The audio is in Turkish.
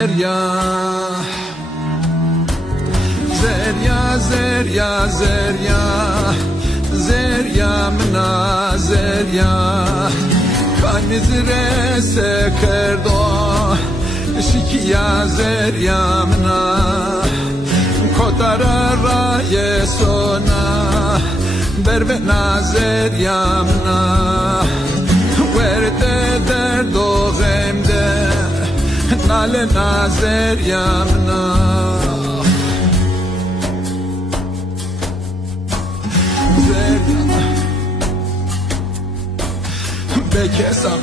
Zerya, Zerya, Zerya, Zerya, Zerya mna Zerya, kanizre sekerdo, şikiya Zerya mna, kotarara yesona, berbena Zerya mna, verte derdo gemde. Nale nazer yamna Zerya Bekesam